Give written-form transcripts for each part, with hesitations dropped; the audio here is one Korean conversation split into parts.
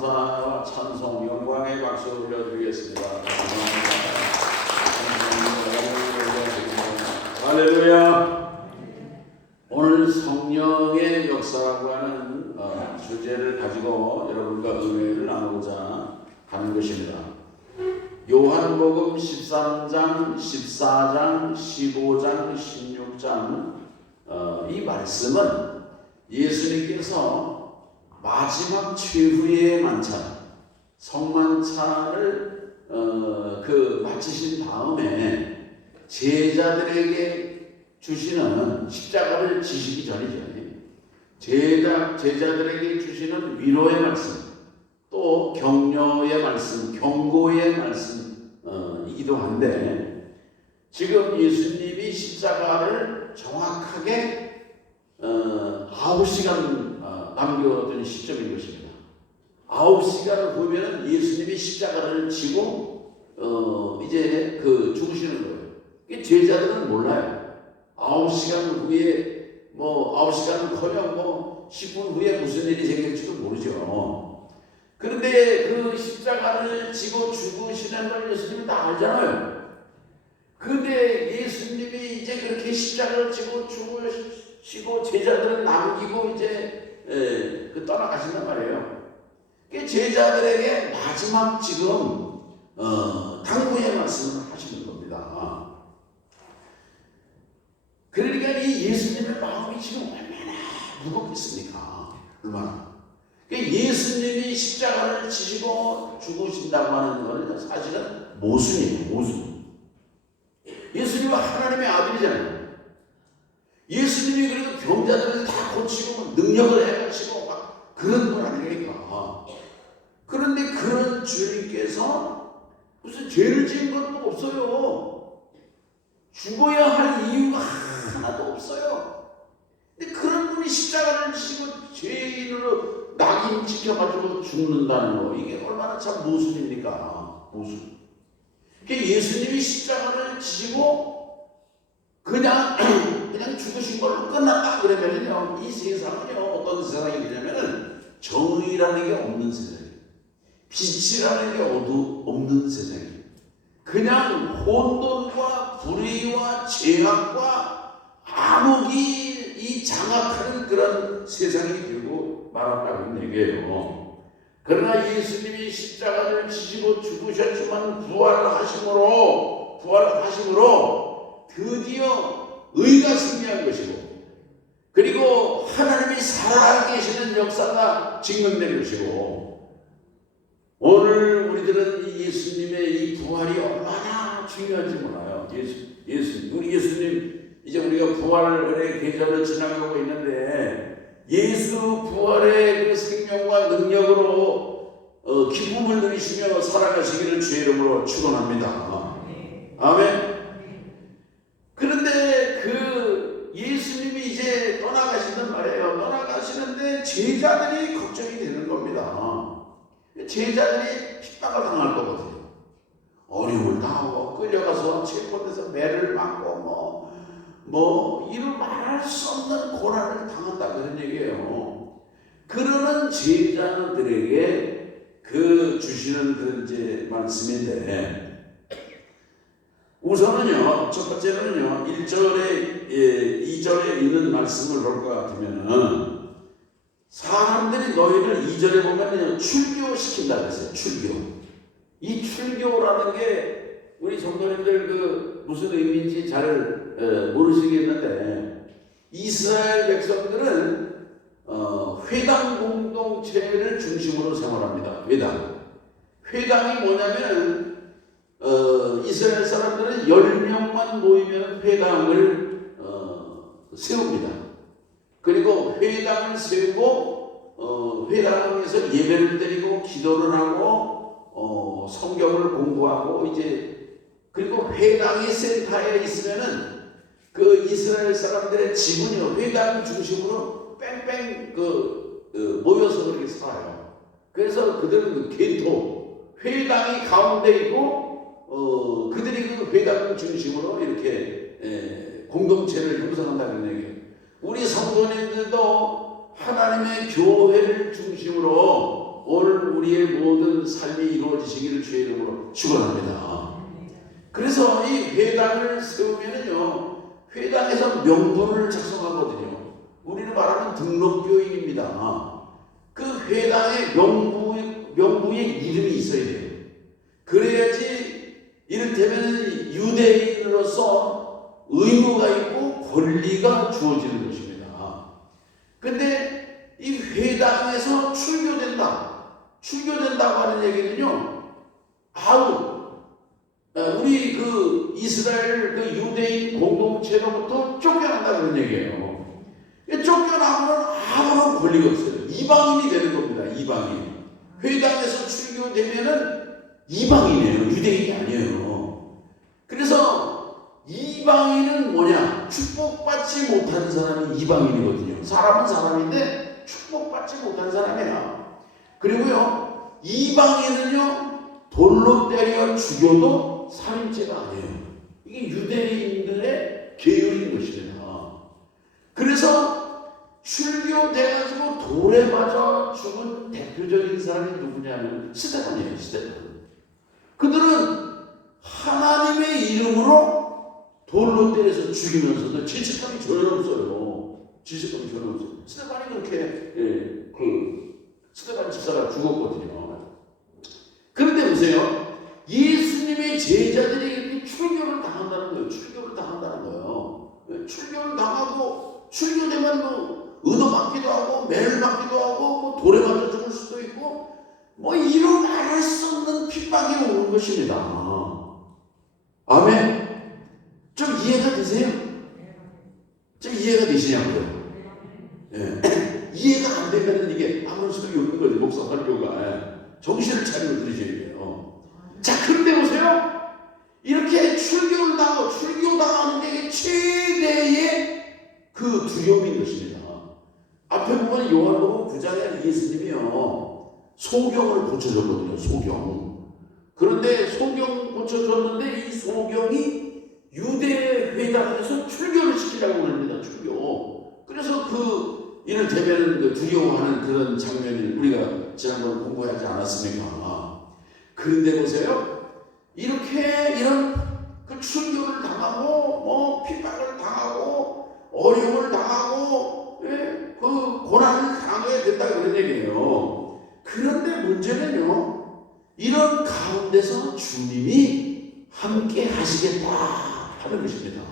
감사와 찬송, 영광의 박수 올려드리겠습니다. 할렐루야. 오늘 성령의 역사라고 하는 주제를 가지고 여러분과 은혜를 나누고자 하는 것입니다. 요한복음 13장, 14장, 15장, 16장 이 말씀은 예수님께서 마지막 최후의 만찬, 성만찬을 마치신 다음에 제자들에게 주시는 십자가를 지시기 전이죠. 제자들에게 주시는 위로의 말씀, 또 격려의 말씀, 경고의 말씀이기도 한데, 지금 예수님이 십자가를 정확하게 9시간 남겨둔 시점인 것입니다. 9시간 후면은 예수님이 십자가를 지고 이제 죽으시는 거예요. 제자들은 몰라요. 9시간 후에 9시간은커녕 10분 후에 무슨 일이 생길지도 모르죠. 그런데 그 십자가를 지고 죽으시는 걸 예수님은 다 알잖아요. 그런데 예수님이 이제 그렇게 십자가를 지고 죽으시고 제자들을 남기고 이제 떠나가신단 말이에요. 제자들에게 마지막 지금 당부의 말씀을 하시는 겁니다. 그러니까 이 예수님의 마음이 지금 얼마나 무겁겠습니까? 얼마나. 예수님이 십자가를 지시고 죽으신다고 하는 것은 사실은 모순이에요. 모순. 예수님은 하나님의 아들이잖아요. 예수님이 그래도 병자들을 다 고치고 능력을 해가시고 막 그런 건 아니니까. 그런데 그런 주님께서 무슨 죄를 지은 것도 없어요. 죽어야 할 이유가 하나도 없어요. 근데 그런 분이 십자가를 지시고 죄인으로 낙인 찍혀가지고 죽는다는 거, 이게 얼마나 참 모순입니까? 모순. 예수님이 십자가를 지시고 그냥 죽으신 걸로 끝났다 그러면요, 이 세상은요, 어떤 세상이 되냐면은 정의라는 게 없는 세상이에요. 빛이라는 게 없는 세상이에요. 그냥 혼돈과 불의와 죄악과 암흑이 이 장악하는 그런 세상이 되고 말았다는 얘기예요. 그러나 예수님이 십자가를 지시고 죽으셨지만 부활하심으로 드디어 의가 승리한 것이고, 그리고 하나님이 살아계시는 역사가 증명된 것이고, 오늘 우리들은 이 예수님의 이 부활이 얼마나 중요한지 몰라요. 우리 예수님, 이제 우리가 부활의 계절을 지나가고 있는데, 예수 부활의 그 생명과 능력으로 기쁨을 누리시며 살아가시기를 주의 이름으로 축원합니다. 아멘. 그런데 예수님이 이제 떠나가신단 말이에요. 떠나가시는데 제자들이 걱정이 되는 겁니다. 제자들이 핍박을 당할 거거든요. 어려움을 당하고 끌려가서 체포돼서 매를 맞고 이루 말할 수 없는 고난을 당한다, 그런 얘기예요. 그러는 제자들에게 주시는 이제 말씀인데, 우선은요, 첫 번째는요, 2절에 있는 말씀을 볼 것 같으면은, 사람들이 너희를 2절에 보면 출교시킨다 그랬어요. 출교. 이 출교라는 게 우리 성도님들 무슨 의미인지 잘 모르시겠는데, 이스라엘 백성들은 회당 공동체를 중심으로 생활합니다. 회당이 뭐냐면, 이스라엘 사람들은 10명만 모이면 회당을 세웁니다. 그리고 회당을 세우고 회당에서 예배를 드리고 기도를 하고 성경을 공부하고 그리고 회당의 센터에 있으면은 그 이스라엘 사람들의 지분이 회당 중심으로 뺑뺑 모여서 그렇게 살아요. 그래서 그들은 개토, 회당이 가운데 있고 그들이 그 회당 중심으로 이렇게 공동체를 형성한다는 얘기예요. 우리 성도님들도 하나님의 교회를 중심으로 오늘 우리의 모든 삶이 이루어지시기를 주의 이름으로 축원합니다. 그래서 이 회당을 세우면은요, 회당에서 명부를 작성하거든요. 우리는 말하는 등록교인입니다. 그 회당에 명부의 이름이 있어야 돼요. 그래야지 이를테면 유대인으로서 의무가 있고 권리가 주어지는 것입니다. 근데 이 회당에서 출교된다고 하는 얘기는요, 우리 그 이스라엘 그 유대인 공동체로부터 쫓겨난다 그런 얘기예요. 쫓겨나면 아무런 권리가 없어요. 이방인이 되는 겁니다. 이방인. 회당에서 출교되면은 이방인이에요. 유대인이 아니에요. 그래서 이방인은 뭐냐? 축복받지 못한 사람이 이방인이거든요. 사람은 사람인데 축복받지 못한 사람이야. 그리고요, 이방인은요, 돌로 때려 죽여도 살인죄가 아니에요. 이게 유대인들의 계율인 것입니다. 그래서 출교돼가지고 돌에 맞아 죽은 대표적인 사람이 누구냐면 스데반이에요. 스데반. 그들은 하나님의 이름으로 돌로 때려서 죽이면서도 죄책감이 전혀 없어요. 죄책감이 전혀 없어요. 스데반이 그렇게 스데반 집사가 죽었거든요. 그런데 보세요. 예수님의 제자들이 이렇게 출교를 당한다는 거예요. 출교를 당하고 출교되면 뭐 의도받기도 하고 매를 받기도 하고 뭐 돌에 맞아 죽을 수도 있고 뭐 이런 말할 수 없는 핍박이 오는 것입니다. 아멘. 좀 이해가 되세요? 좀 이해가 되시냐고요? 예. 이해가 안 되면 이게 아무런 소용이 없는 거죠. 목사 설교가. 정신을 차리고 들으셔야 돼요. 자, 그런데 보세요. 이렇게 출교당하는 게 최대의 그 두려움인 것입니다. 앞에 보면 요한복음 9장에 예수님이요, 소경을 고쳐줬거든요. 소경. 그런데 소경 고쳐줬는데 이 소경이 유대 회당에서 출교를 시키려고 합니다. 출교. 그래서 이를테면 그 두려워하는 그런 장면을 우리가 지난번 공부하지 않았습니까? 그런데 보세요. 이런 그 출교를 당하고 핍박을 당하고 어려움을 당하고 그 고난을 당해야 된다 그런 얘기예요. 그런데 문제는요, 이런 가운데서 주님이 함께 하시겠다 하는 것입니다.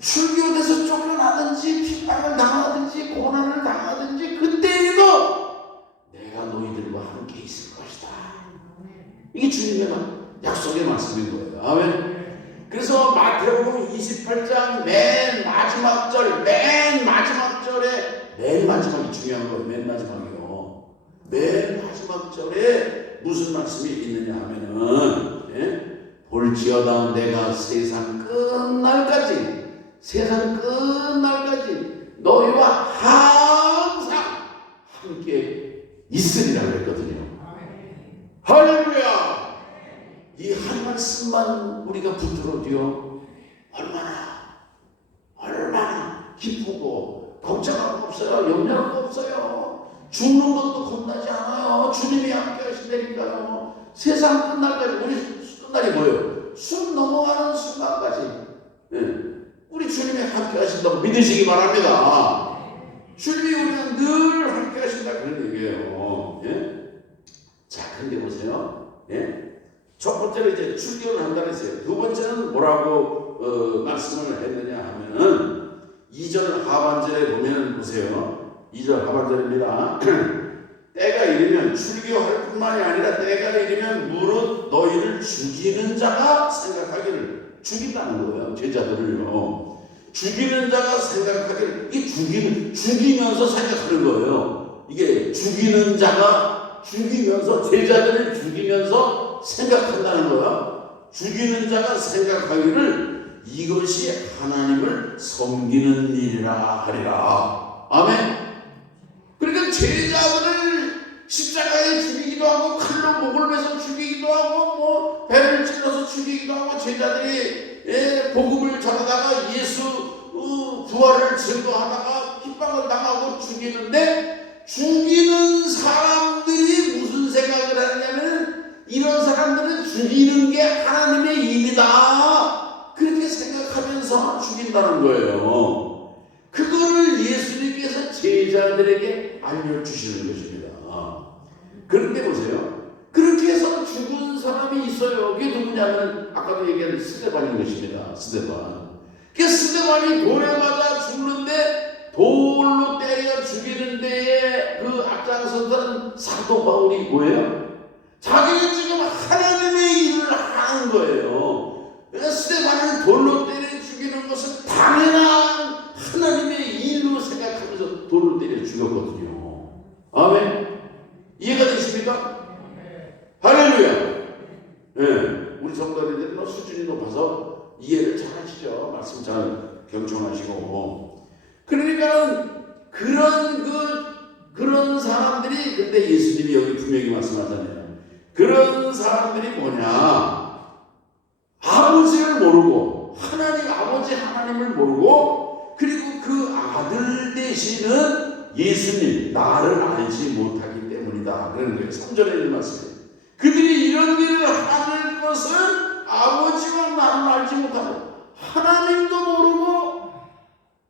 출교돼서 쫓겨나든지 핍박을 당하든지 고난을 당하든지 그때에도 내가 너희들과 함께 있을 것이다. 이게 주님의 약속의 말씀인 거예요. 아멘. 그래서 마태복음 28장 맨 마지막 절에 맨 마지막이 중요한 거예요. 맨 마지막이요. 맨 마지막 절에 무슨 말씀이 있느냐 하면은 볼지어다 내가 세상 끝날까지 너희와 항상 함께 있으리라 그랬거든요. 할렐루야. 이 한 말씀만 우리가 붙들어도요, 얼마나 기쁘고 걱정할 거 없어요. 염려할 거 없어요. 죽는 것도 겁나지 않아요. 주님이 함께 하신다니까요. 세상 끝날까지. 우리 끝날이 뭐예요? 숨 넘어가는 순간까지 우리 주님이 함께 하신다고 믿으시기 바랍니다. 주님이 우리는 늘 함께 하신다 그런 얘기예요. 자, 근데 보세요. 첫 번째로 이제 출교를 한다고 했어요. 두 번째는 뭐라고 말씀을 했느냐 하면은 2절 하반절에 보면 보세요. 2절 하반절입니다. 때가 이르면 출교할 뿐만이 아니라 때가 이르면 무릇 너희를 죽이는 자가 생각하기를, 죽인다는 거예요. 제자들을요. 죽이는 자가 생각하기를, 이게 죽이면서 생각하는 거예요. 이게 죽이는 자가 죽이면서, 제자들을 죽이면서 생각한다는 거야. 죽이는 자가 생각하기를 이것이 하나님을 섬기는 일이라 하리라. 아멘. 그러니까 제자들을 십자가에 죽이기도 하고 칼로 목을 베서 죽이기도 하고 배를 찔러서 죽이기도 하고 제자들이 복음을 전하다가 예수 부활을 증거하다가 핍박을 당하고 죽이는데, 죽이는 사람들이 무슨 생각 사람들은 죽이는 게 하나님의 일이다, 그렇게 생각하면서 죽인다는 거예요. 그거를 예수님께서 제자들에게 알려주시는 것입니다. 그런데 보세요. 그렇게 해서 죽은 사람이 있어요. 그게 누구냐면 아까도 얘기한 스데반인 것입니다. 스데반. 그 스데반이 돌에 맞아 죽는데 돌로 때려 죽이는 데에 그 앞장섰던 사도 바울이 뭐예요? 자기는 지금 하나님의 일을 하는 거예요. 스데반을 돌로 때려 죽이는 것은 당연한 하나님의 일로 생각하면서 돌로 때려 죽였거든요. 아멘. 이해가 되십니까? 할렐루야. 네. 우리 성도님들은 수준이 높아서 이해를 잘 하시죠. 말씀 잘 경청하시고. 그러니까 그런 사람들이, 근데 예수님이 여기 분명히 말씀하잖아요. 그런 사람들이 뭐냐? 아버지를 모르고, 아버지 하나님을 모르고, 그리고 그 아들 되시는 예수님, 나를 알지 못하기 때문이다, 그런 거예요. 3절에 있는 말씀이에요. 그들이 이런 일을 하는 것은 아버지와 나를 알지 못하고, 하나님도 모르고,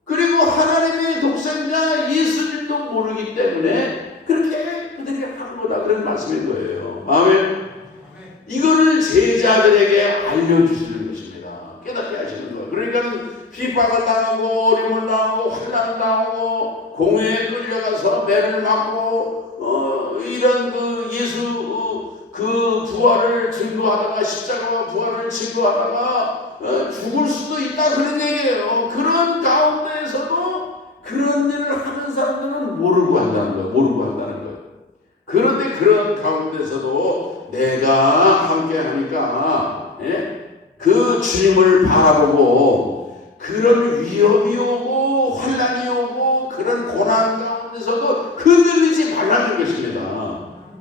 그리고 하나님의 독생자 예수님도 모르기 때문에 그렇게 그들이 하는 거다, 그런 말씀인 거예요. 아멘. 이거를 제자들에게 알려주시는 것입니다. 깨닫게 하시는 거예요. 그러니까 핍박을 당하고 어림을 당하고 환난을 당하고 공회에 끌려가서 매를 맞고 이런 그 예수 그 부활을 증거하다가 십자가와 부활을 증거하다가 죽을 수도 있다, 그런 얘기예요. 그런 가운데에서도 그런 일을 하는 사람들은 모르고 한다는 거예요. 그런데 그런 가운데서도 내가 함께 하니까 그 주님을 바라보고, 그런 위험이 오고 환난이 오고 그런 고난 가운데서도 흔들리지 말라는 것입니다.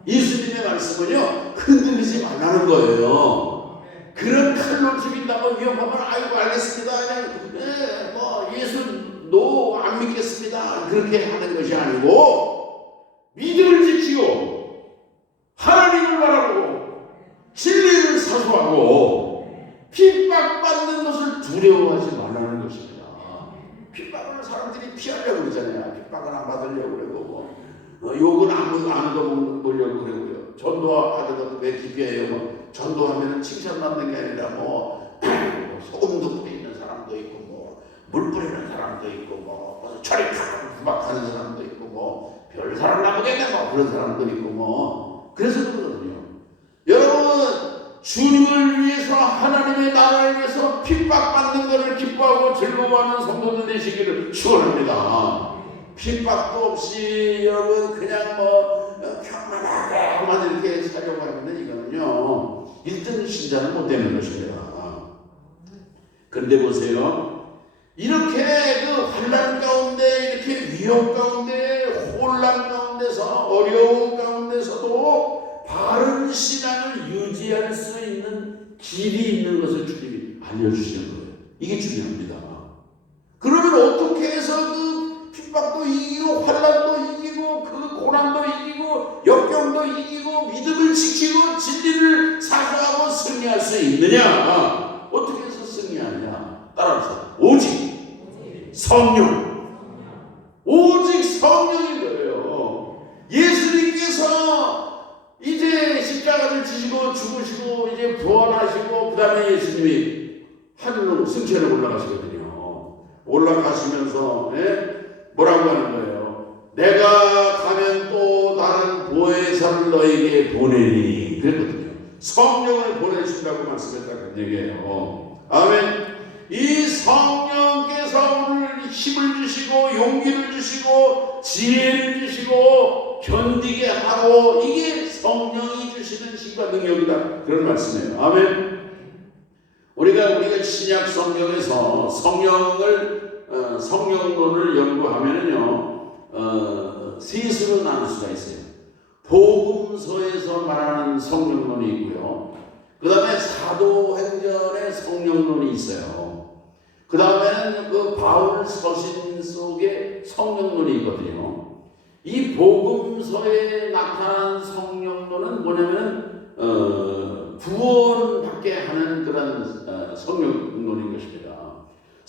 예수님의 말씀은요, 흔들리지 말라는 거예요. 그런 칼로 죽인다고 위협하면 아이고 알겠습니다, 그냥 예수 안 믿겠습니다, 그렇게 하는 것이 아니고, 믿음을 지키고 하나님을 바라보고 진리를 사수하고 핍박받는 것을 두려워하지 말라는 것입니다. 핍박을 사람들이 피하려고 그러잖아요. 핍박을 안 받으려고 그러고, 욕은 안 얻어먹으려고 그러고요. 전도하는 것도 왜 기피해요? 전도하면 칭찬받는 게 아니라 소금도 뿌리는 사람도 있고, 물 뿌리는 사람도 있고, 철익하고 구박하는 사람도 있고, 별 사람 나보겠네, 그런 사람도 있고, 그래서 그러거든요. 여러분, 주님을 위해서, 하나님의 나라를 위해서 핍박받는 것을 기뻐하고 즐거워하는 성도들 되시기를 축원합니다. 핍박도 없이 여러분 그냥 평안하게만 이렇게 살려고 하면 이거는요 1등 신자는 못 되는 것입니다. 그런데 보세요, 이렇게 그 환난 가운데, 이렇게 위협 가운데, 혼란 가운데서, 어려움 가운데서도 바른 신앙을 유지할 수 있는 길이 있는 것을 주님이 알려주시는 거예요. 이게 중요합니다. 그러면 어떻게 해서 그 핍박도 이기고 환난도 이기고 그 고난도 이기고 역경도 이기고 믿음을 지키고 진리를 사수하고 승리할 수 있느냐? 어떻게 해서 승리하느냐? 따라합시다. 오직 성령. 오직 성령인 거예요. 예수님께서 이제 십자가를 지시고 죽으시고 이제 부활하시고 그 다음에 예수님이 하늘로 승천에 올라가시거든요. 올라가시면서 뭐라고 하는 거예요? 내가 가면 또 다른 보혜사를 너에게 보내니, 그랬거든요. 성령을 보내신다고 말씀했다는 얘기예요. 아멘. 이 성령께서 오늘 힘을 주시고 용기를 주시고 지혜를 주시고 견디게 하고, 이게 성령이 주시는 힘과 능력이다, 그런 말씀이에요. 아멘. 우리가 신약 성경에서 성령론을 연구하면은요, 셋으로 나눌 수가 있어요. 복음서에서 말하는 성령론이 있고요. 그 다음에 사도행전의 성령론이 있어요. 그 다음에는 그 바울 서신 속에 성령론이 있거든요. 이 복음서에 나타난 성령론은 뭐냐면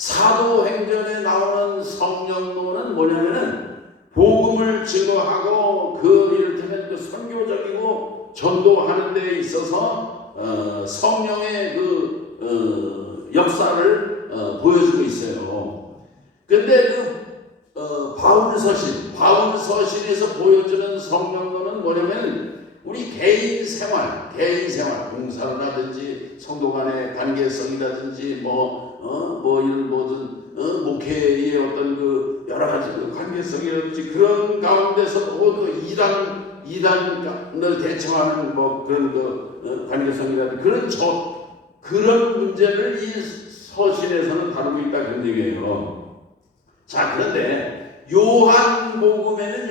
사도행전에 나오는 성령론은 뭐냐면은 복음을 증거하고 그 이를테면 그 선교적이고 전도하는 데 있어서 성령의 그 역사를 보여주고 있어요. 근데 바울 서신에서 보여주는 성령론은 뭐냐면 우리 개인 생활, 봉사를 하든지 성도 간의 관계성이라든지 이런 모든 목회의 어떤 그 여러 가지 그 관계성이라든지 그런 가운데서 그 이단을 대처하는 그런 그 관계성이라든지 그런 문제를 이 서신에서는 다루고 있다 그런 얘기예요. 자, 그런데 요한복음에는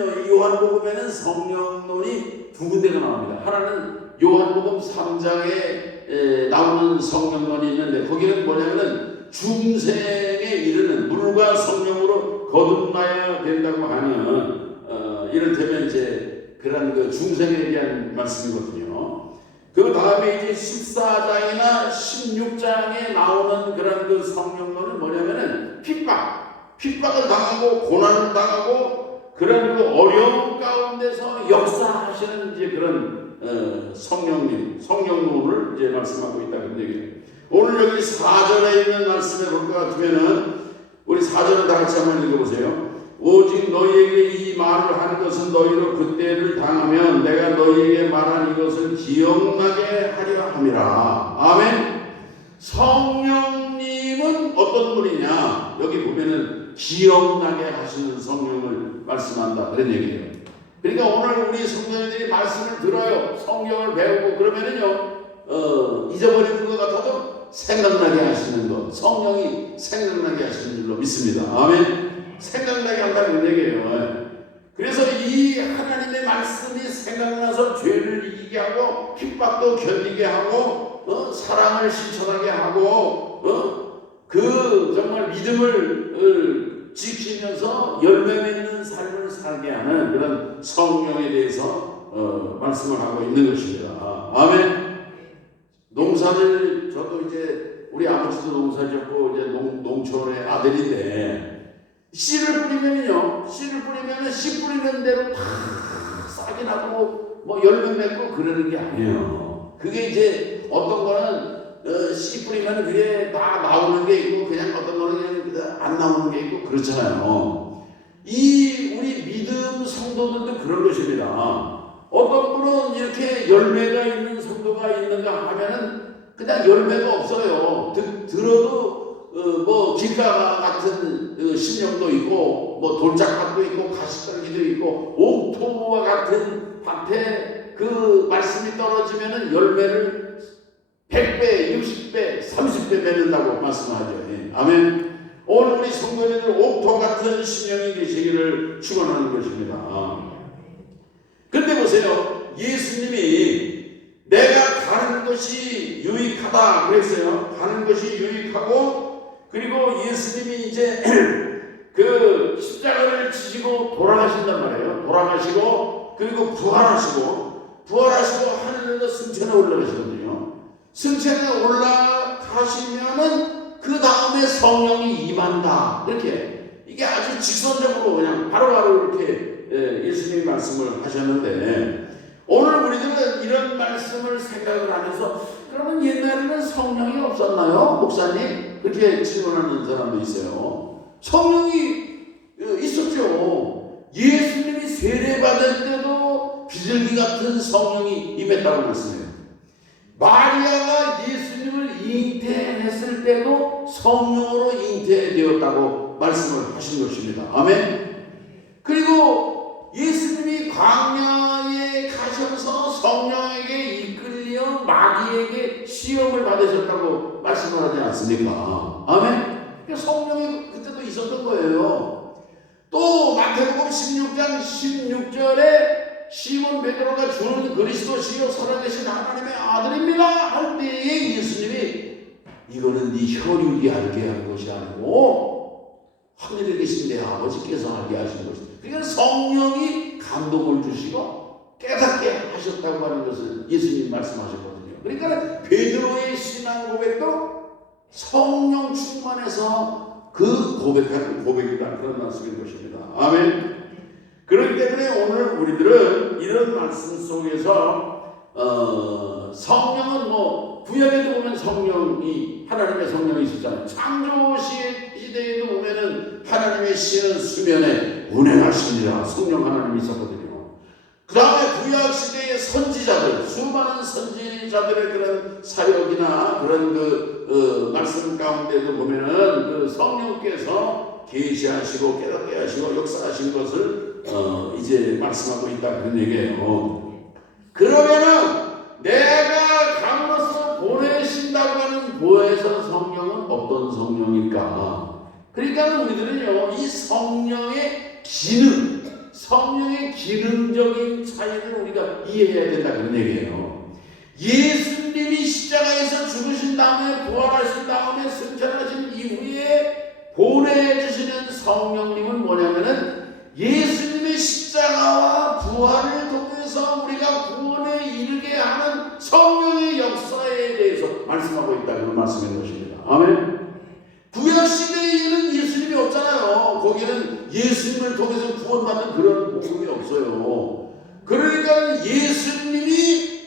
성령론이 두 군데가 나옵니다. 하나는 요한복음 3장에 나오는 성령론이 있는데 거기는 뭐냐면은 중생에 이르는 물과 성령으로 거듭나야 된다고 하는 이를테면 이제 그런 그 중생에 대한 말씀이거든요. 그 다음에 이제 14장이나 16장에 나오는 그런 그 성령론은 뭐냐면은 핍박을 당하고 고난을 당하고 그런 그 어려움 가운데서 역사하시는 이제 그런 성령론을 이제 말씀하고 있다 그런 얘기예요. 오늘 여기 4절에 있는 말씀에 볼 것 같으면은 우리 4절을 다 같이 한번 읽어보세요. 오직 너희에게 이 말을 하는 것은 너희로 그때를 당하면 내가 너희에게 말한 이것을 기억나게 하려 함이라. 아멘. 성령님은 어떤 분이냐? 여기 보면은 기억나게 하시는 성령을 말씀한다 그런 얘기예요. 그러니까 오늘 우리 성도님들이 말씀을 들어요. 성경을 배우고 그러면은요 잊어버리는 것 같아도 생각나게 하시는 것, 성령이 생각나게 하시는 줄로 믿습니다. 아멘. 생각나게 한다는 얘기예요. 그래서 이 하나님의 말씀이 생각나서 죄를 이기게 하고 핍박도 견디게 하고 사랑을 실천하게 하고 그 정말 믿음을 지키면서 열매 맺는 삶을 살게 하는 그런 성령에 대해서 말씀을 하고 있는 것입니다. 아멘. 농사를 저도 이제 우리 아버지도 농사 짓고 이제 농촌의 아들인데 씨를 뿌리면 씨 뿌리는 대로 다 싹이 나고 열매 맺고 그러는 게 아니에요. 그게 이제 어떤 거는 씨 뿌리면 그게 다 나오는 게 있고 그냥 어떤 거는 그냥 안 나오는 게 있고 그렇잖아요. 이 우리 믿음 성도들도 그런 것입니다. 어떤 분은 이렇게 열매가 있는 성도가 있는가 하면은 그냥 열매가 없어요. 들어도 길가 같은 심령도 있고 돌짝밭도 있고 가시떨기도 있고 옥토와 같은 밭에 그 말씀이 떨어지면은 열매를 100배, 60배, 30배 맺는다고 말씀하죠. 아멘. 오늘 우리 성도님들 옥토 같은 심령이 되시기를 축원하는 것입니다. 그런데 보세요. 예수님이 내가 가는 것이 유익하다 그랬어요. 가는 것이 유익하고 그리고 예수님이 이제 그 십자가를 지시고 돌아가신단 말이에요. 돌아가시고 그리고 부활하시고 하늘로 승천에 올라가시거든요. 승천에 올라가시면은 그 다음에 성령이 임한다. 이렇게 이게 아주 직선적으로 그냥 바로바로 이렇게 예수님이 말씀을 하셨는데 오늘 우리들은 이런 말씀을 생각을 하면서 그러면 옛날에는 성령이 없었나요? 목사님? 그렇게 질문하는 사람도 있어요. 성령이 있었죠. 예수님이 세례받을 때도 비둘기 같은 성령이 임했다고 말씀해요. 마리아가 예수님을 잉태했을 때도 성령으로 잉태되었다고 말씀을 하신 것입니다. 아멘. 그리고 예수님이 광야에 가셔서 성령에게 이끌려 마귀에게 시험을 받으셨다고 말씀을 하지 않습니까? 아멘. 성령이 그때도 있었던 거예요. 또 마태복음 16장 16절에 시몬 베드로가 주는 그리스도시요 살아계신 하나님의 아들입니다 할 때에 예수님이 이거는 네 혈육이 알게 한 것이 아니고 하늘에 계신 내 아버지께서 알게 하신 것이다. 그러니까 성령이 감동을 주시고 깨닫게 하셨다고 하는 것을 예수님이 말씀하셨거든요. 그러니까 베드로의 신앙 고백도 성령 충만해서 그 고백하는 고백이다. 그런 말씀인 것입니다. 아멘. 그렇기 때문에 오늘 우리들은 이런 말씀 속에서 성령은 뭐 구약에도 보면 성령이 하나님의 성령이 있었잖아요. 창조 시대에도 보면은 하나님의 씨는 수면에 운행하십니다. 성령 하나님이 있었거든요. 그 다음에 구약 시대의 선지자들, 수많은 선지자들의 그런 사역이나 그런 말씀 가운데도 보면은 그 성령께서 계시하시고 깨닫게 하시고 역사하신 것을 이제 말씀하고 있다 그런 얘기예요. 그러면은 내가 감으로써 보내신다고 하는 보혜사 성령은 어떤 성령일까? 그러니까 우리들은요, 이 성령의 기능, 성령의 기능적인 차이를 우리가 이해해야 된다 그런 얘기예요. 예수님이 십자가에서 죽으신 다음에 부활하신 다음에 승천하신 이후에 보내주시는 성령님은 뭐냐면은 예수님의 십자가와 부활을 통해서 우리가 구원에 이르게 하는 성령의 역사에 대해서 말씀하고 있다 그런 말씀인 것입니다. 아멘. 구약 시대에는 예수님이 없잖아요. 거기는 예수님을 통해서 구원받는 그런 복음이 없어요. 그러니까 예수님이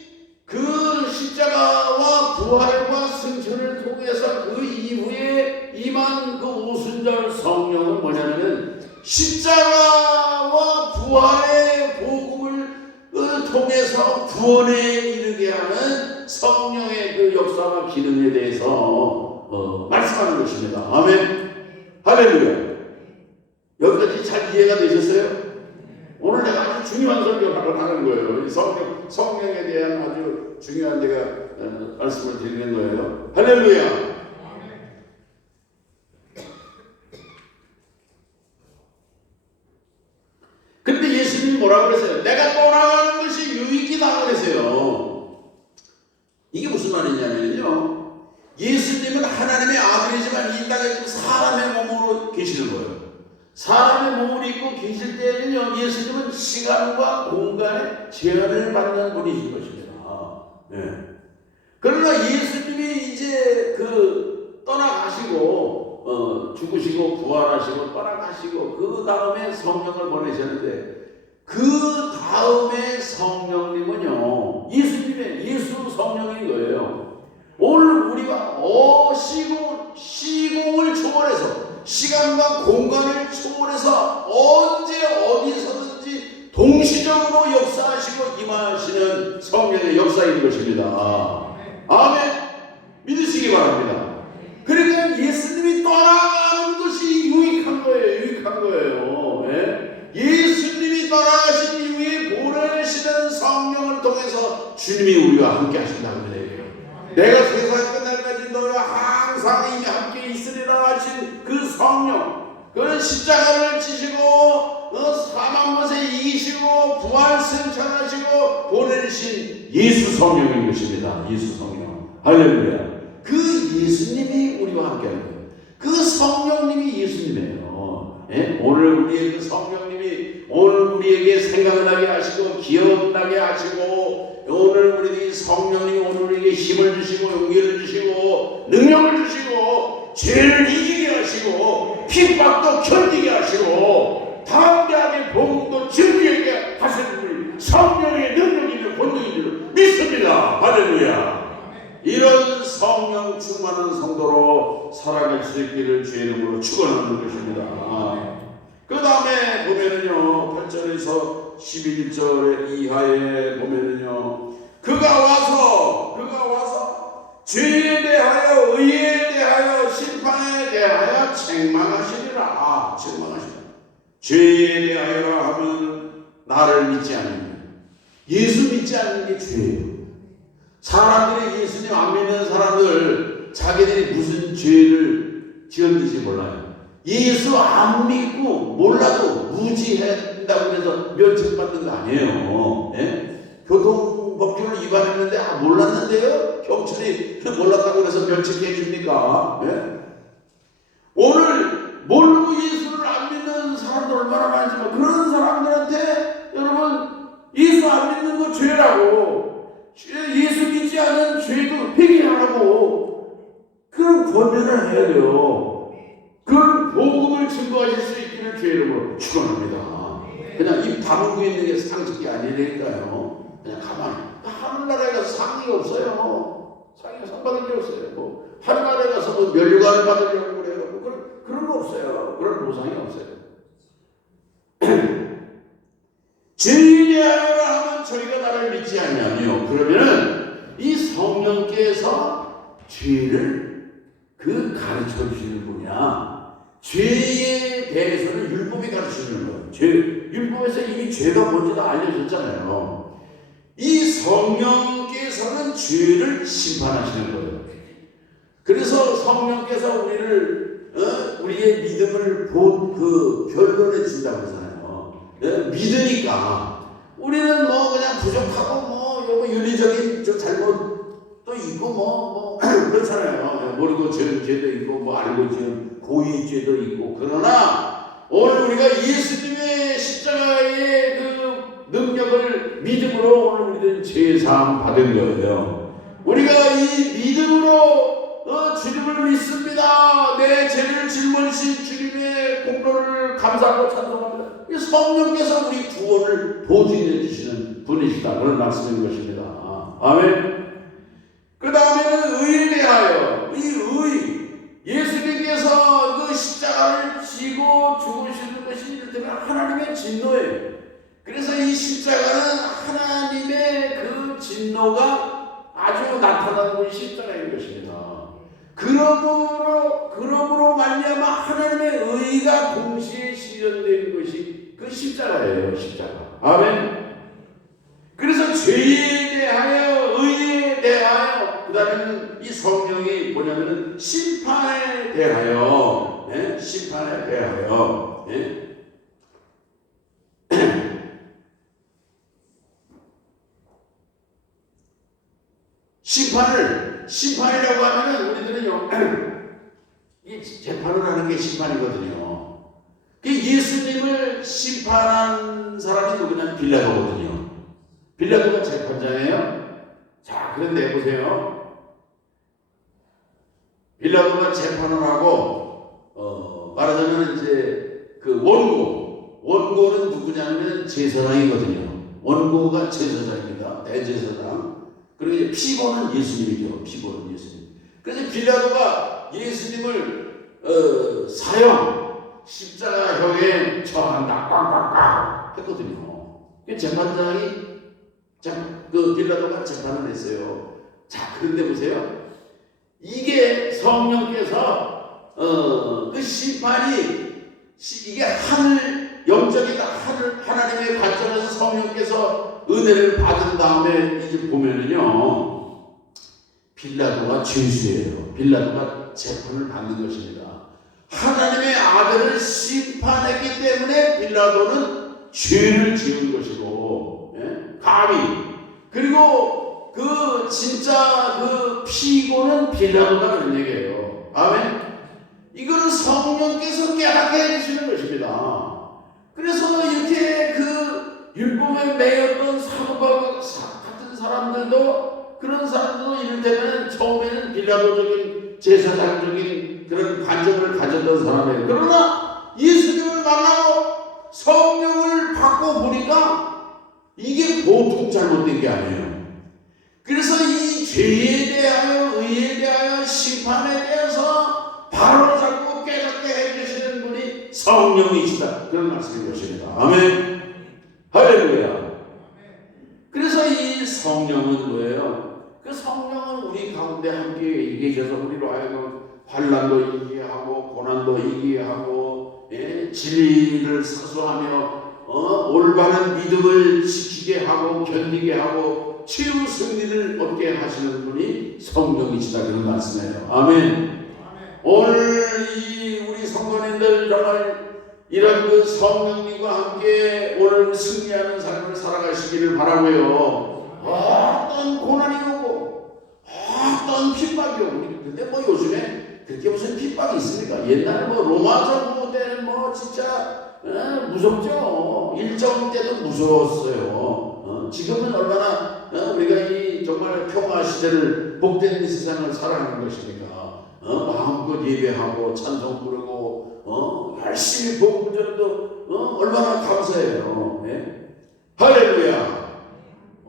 그 십자가와 부활과 승천을 통해서 그 이후에 임한 그 오순절 성령은 뭐냐면은 십자가와 부활의 복음을 통해서 구원에 이르게 하는 성령의 그 역사와 기능에 대해서 말씀하는 것입니다. 아멘. 할렐루야. 여기까지 잘 이해가 되셨어요? 오늘 내가 아주 중요한 설교를 하는 거예요. 이 성령에 대한 아주 중요한 내가 말씀을 드리는 거예요. 할렐루야. 근데 예수님이 뭐라고 그랬어요? 내가 떠나가는 것이 유익이다 그랬어요. 이게 무슨 말이냐면요, 예수님은 하나님의 아들이지만 이 땅에 사람의 몸으로 계시는 거예요. 사람의 몸을 입고 계실 때는요, 예수님은 시간과 공간에 제한을 받는 분이신 것입니다. 네. 그러나 예수님이 이제 떠나가시고 죽으시고 부활하시고 떠나가시고 그 다음에 성령을 보내셨는데, 그 다음에 성령님은요, 예수 성령인 거예요. 오늘 우리가 시공을 초월해서, 시간과 공간을 초월해서 언제 어디서든지 동시적으로 역사하시고 임하시는 성령의 역사인 것입니다. 아멘. 믿으시기 바랍니다. 그러니까 예수님이 떠나가는 것이 유익한 거예요. 네? 예수님이 떠나가신 이후에 보내시는 성령을 통해서 주님이 우리와 함께 하신다는 얘기예요. 내가 세상 끝날까지 너희와 항상 이미 함께 있으리라 하신 그 성령, 그 십자가를 지시고 사망 못에 이기시고 부활 승천하시고 보내신 예수 성령인 것입니다. 예수 성령. 할렐루야. 그 예수님이 우리와 함께 하는 거예요. 그 성령님이 예수님이에요. 예? 오늘 우리의 그 성령님이 오늘 우리에게 생각나게 하시고 기억나게 하시고, 오늘 우리 성령님이 오늘 우리에게 힘을 주시고 용기를 주시고 능력을 주시고 죄를 이기게 하시고 핍박도 견디게 하시고 담대하게 복음도 증거하게 하시는 분이 성령의 능력이며 본능인 줄 믿습니다. 할렐루야. 이런 성령 충만한 성도로 살아갈 수 있기를 주의 이름으로 축원하는 것입니다. 그 다음에 보면은요, 8절에서 11절 이하에 보면은요, 그가 와서 죄에 대하여 의에 대하여 심판에 대하여 책망하시리라. 죄에 대하여라 하면 나를 믿지 않는, 예수 믿지 않는 게 죄예요. 사람들이 예수님 안 믿는 사람들, 자기들이 무슨 죄를 지었는지 몰라요. 예수 안 믿고 몰라도 무지한다고 해서 멸책받는 거 아니에요. 예? 교통법규를 위반했는데 몰랐는데요? 경찰이 몰랐다고 해서 멸책해 줍니까? 예? 오늘 모르고 예수를 안 믿는 사람들 얼마나 많지만, 그런 사람들한테 여러분, 예수 안 믿는 거 죄라고, 예수 믿지 않은 죄도 회개하라고 그런 권면을 해야 돼요. 그 복음을 증거하실 수 있기를 주의 이름으로 축원합니다. 그냥 입 다물고 있는 게 상식이 아니니까요. 그냥 가만히. 하늘나라에 가서 상이 없어요. 상이 상 받을 게 없어요. 뭐 하늘나라에 가서 뭐 면류관을 받으려고 그래요. 뭐 그런 거 없어요. 그런 보상이 없어요. 죄에 대하여 하면 저희가 나를 믿지 않냐며. 그러면은 이 성령께서 죄를 가르쳐 주시는 분이야. 죄에 대해서는 율법이 가르치는 거예요. 율법에서 이미 죄가 뭔지 다 알려졌잖아요. 이 성령께서는 죄를 심판하시는 거예요. 그래서 성령께서 우리의 믿음을 변론해 준다고 하잖아요. 믿으니까 우리는 뭐 그냥 부족하고 뭐 윤리적인 잘못도 있고 그렇잖아요. 모르고 지은 죄도 있고 뭐 알고 지은 고의 죄도 있고. 그러나 오늘 우리가 예수님의 십자가의 그 능력을 믿음으로 오늘 우리는 죄사함 받은 거예요. 우리가 이 믿음으로 주님을 믿습니다. 내 죄를 짊어지신 주님의 공로를 감사하고 찬송합니다. 이 성령께서 우리 구원을 보증해 주시는 분이시다. 그런 말씀인 것입니다. 아멘. 그 다음에는 의에 대하여 예수님께서 그 십자가를 지고 죽으시는 것이 이를테면 하나님의 진노예요. 그래서 이 십자가는 하나님의 그 진노가 아주 나타나는 것이 십자가인 것입니다. 그러므로 말미암아 하나님의 의가 동시에 실현되는 것이 그 십자가예요. 십자가. 아멘. 그래서 죄에 대하여 의에 대하여 그 다음에는 이 성령이 뭐냐면은 심판에 대하여 심판에 대하여 심판이라고 하면은 우리들은요 이 재판을 하는 게 심판이거든요. 예수님을 심판한 사람이 누구냐면 빌라도거든요. 빌라도가 재판장이에요. 자, 그런데 보세요. 빌라도가 재판을 하고 말하자면 이제 그 원고는 누구냐면 제사장이거든요. 원고가 제사장입니다. 대제사장. 그리고 이제 피고는 예수님이죠. 피고는 예수님. 그래서 빌라도가 예수님을 십자가형에 처한다 꽝꽝꽝 했거든요. 재판장이 빌라도가 재판을 했어요. 자, 그런데 보세요. 이게 성령께서 그 심판이 이게 영적이다. 하나님의 관점에서 성령께서 은혜를 받은 다음에 이제 보면은요, 빌라도가 죄수예요. 빌라도가 재판을 받는 것입니다. 하나님의 아들을 심판했기 때문에 빌라도는 죄를 지은 것이고, 감히. 그리고 진짜 피고는 빌라도가 그런 얘기예요. 아멘. 이거는 성령께서 깨닫게 해주시는 것입니다. 그래서 이렇게 율법에 매였던 사도바울 같은 사람들도, 그런 사람들도 이를테면 처음에는 빌라도적인 제사장적인 그런 관점을 가졌던 사람이에요. 그러나 예수님을 만나고 성령을 받고 보니까 이게 보통 잘못된 게 아니에요. 그래서 이 죄에 대하여, 의에 대하여, 심판에 대해서 바로 잡고 깨닫게 해주시는 분이 성령이시다. 그런 말씀인 것입니다. 아멘. 할렐루야. 그래서 이 성령은 뭐예요? 그 성령은 우리 가운데 함께 계셔서 우리로 하여금 환난도 이기하고 고난도 이기하고 진리를 사수하며 올바른 믿음을 지키게 하고 견디게 하고 치유 승리를 얻게 하시는 분이 성령이시다. 그런 말씀이에요. 아멘. 오늘 우리 성도님들 정말 이런 성령님과 함께 오늘 승리하는 삶을 살아가시기를 바라고요. 어떤 고난이 오고 어떤 핍박이 오고. 근데 요즘에 그렇게 무슨 핍박이 있습니까? 옛날에 로마 정부 때는 진짜 무섭죠. 일정 때도 무서웠어요. 지금은 얼마나 우리가 정말 정말 평화 시대를 복된 이 세상을 살아가는 것입니까? 마음껏 예배하고 찬송 부르고 열심히 복음 전도 얼마나 감사해요. 예? 할렐루야.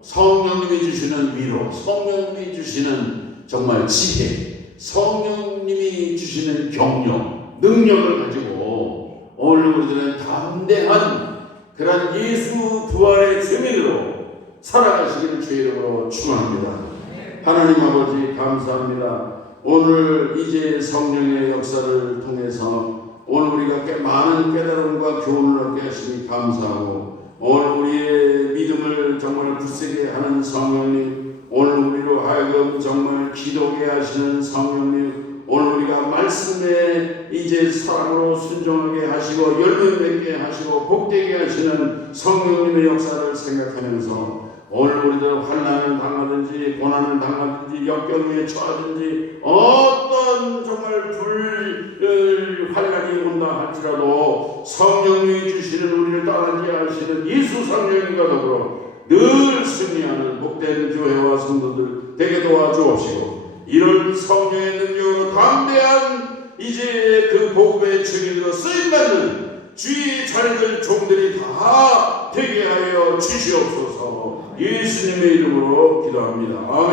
성령님이 주시는 위로, 성령님이 주시는 정말 지혜, 성령님이 주시는 경력, 능력을 가지고 오늘 우리들은 담대한 그런 예수 부활의 증인으로 살아가시기를 주의 이름으로 축원합니다. 하나님 아버지 감사합니다. 오늘 이제 성령의 역사를 통해서 오늘 우리가 많은 깨달음과 교훈을 얻게 하시니 감사하고, 오늘 우리의 믿음을 정말 굳세게 하는 성령님, 오늘 우리로 하여금 정말 기도하게 하시는 성령님, 오늘 우리가 말씀에 이제 사랑으로 순종하게 하시고 열매 맺게 하시고 복되게 하시는 성령님의 역사를 생각하면서 오늘 우리들 환난을 당하든지 고난을 당하든지 역경에 처하든지 어떤 정말 환난이 온다 할지라도 성령님이 주시는 우리를 떠나지 않으시는 예수 성령님과 더불어 늘 승리하는 복된 교회와 성도들 되게 도와주옵시고, 이런 성령의 능력으로 담대한 이제 그 복음의 증인으로 쓰임받는 주의 자녀들 종들이 다 되게 하여 주시옵소서. 예수님의 이름으로 기도합니다. 아멘.